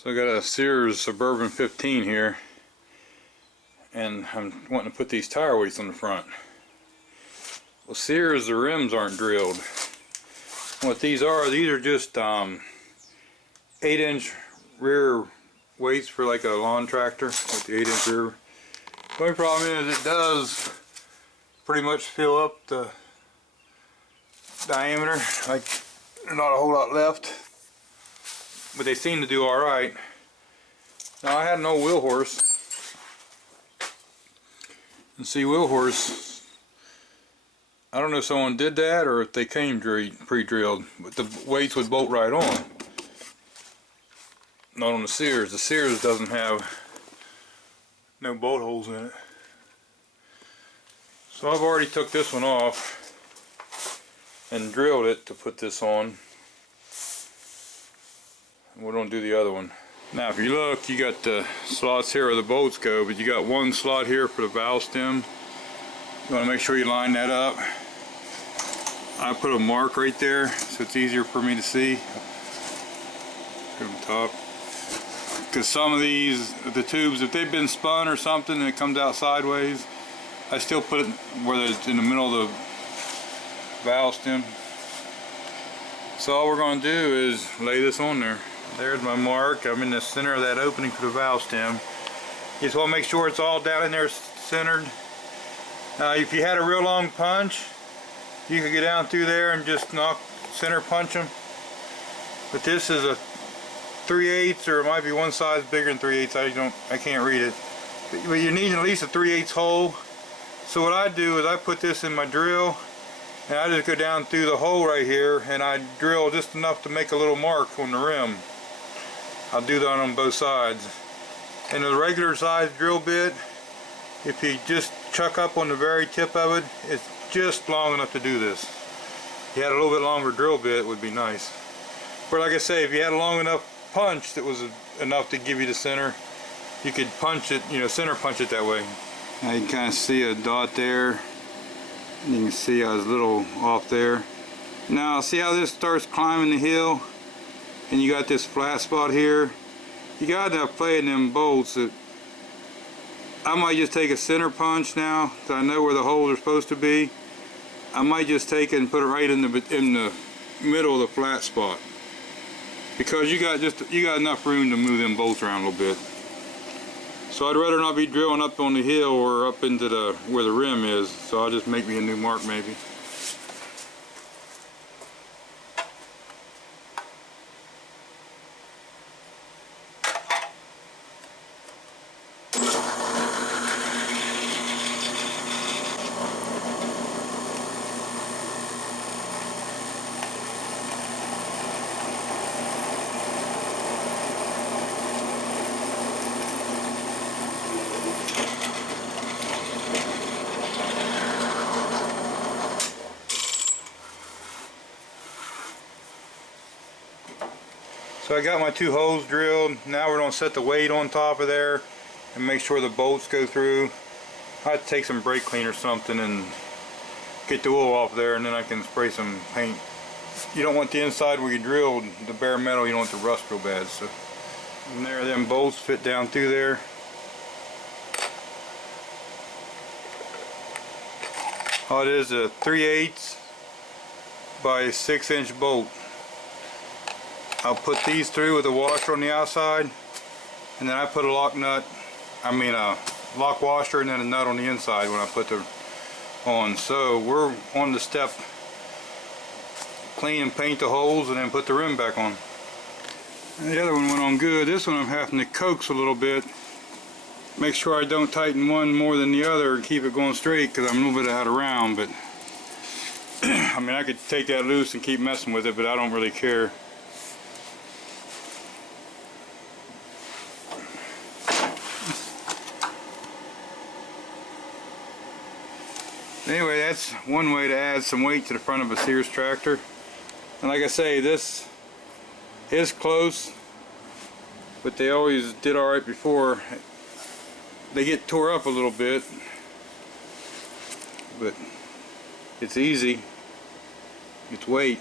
So I got a Sears Suburban 15 here, and I'm wanting to put these tire weights on the front. Well, Sears, the rims aren't drilled. What these are just 8-inch rear weights for like a lawn tractor with the 8-inch rear. The only problem is it does pretty much fill up the diameter. Like, there's not a whole lot left, but they seem to do all right. Now I had an old wheel horse, and see, wheel horse, I don't know if someone did that or if they came pre-drilled, but the weights would bolt right on. Not on the Sears. The Sears doesn't have no bolt holes in it. So I've already took this one off and drilled it to put this on. And we're going to do the other one. Now if you look, you got the slots here where the bolts go, but you got one slot here for the valve stem. You want to make sure you line that up. I put a mark right there so it's easier for me to see. Put them top. Because some of these, the tubes, if they've been spun or something and it comes out sideways, I still put it where it's in the middle of the valve stem. So all we're going to do is lay this on there. There's my mark. I'm in the center of that opening for the valve stem. You just want to make sure it's all down in there centered. Now if you had a real long punch, you could get down through there and just center punch them. But this is a 3/8, or it might be one size bigger than 3/8. I can't read it. But you need at least a 3/8 hole. So what I do is I put this in my drill, and I just go down through the hole right here, and I drill just enough to make a little mark on the rim. I'll do that on both sides. And the regular size drill bit, if you just chuck up on the very tip of it, it's just long enough to do this. If you had a little bit longer drill bit, it would be nice. But like I say, if you had a long enough punch that was enough to give you the center, you could punch it, center punch it that way. Now you can kind of see a dot there. You can see I was a little off there. Now see how this starts climbing the hill, and you got this flat spot here. You got enough play in them bolts that I might just take a center punch now, so I know where the holes are supposed to be. I might just take it and put it right in the middle of the flat spot, because you got enough room to move them bolts around a little bit. So I'd rather not be drilling up on the hill or up into where the rim is, so I'll just make me a new mark maybe. So I got my two holes drilled. Now we're going to set the weight on top of there and make sure the bolts go through. I have to take some brake clean or something and get the oil off there, and then I can spray some paint. You don't want the inside where you drilled, the bare metal, you don't want to rust real bad. So, and there, them bolts fit down through there. Oh, it is a 3/8 by 6-inch bolt. I'll put these through with a washer on the outside, and then I put a lock washer, and then a nut on the inside when I put the on. So we're on the step, clean and paint the holes, and then put the rim back on. And the other one went on good. This one I'm having to coax a little bit, make sure I don't tighten one more than the other and keep it going straight, because I'm a little bit out of round. But I mean, I could take that loose and keep messing with it, but I don't really care. Anyway, that's one way to add some weight to the front of a Sears tractor. And like I say, this is close, but they always did alright before. They get tore up a little bit, but it's easy. It's weight.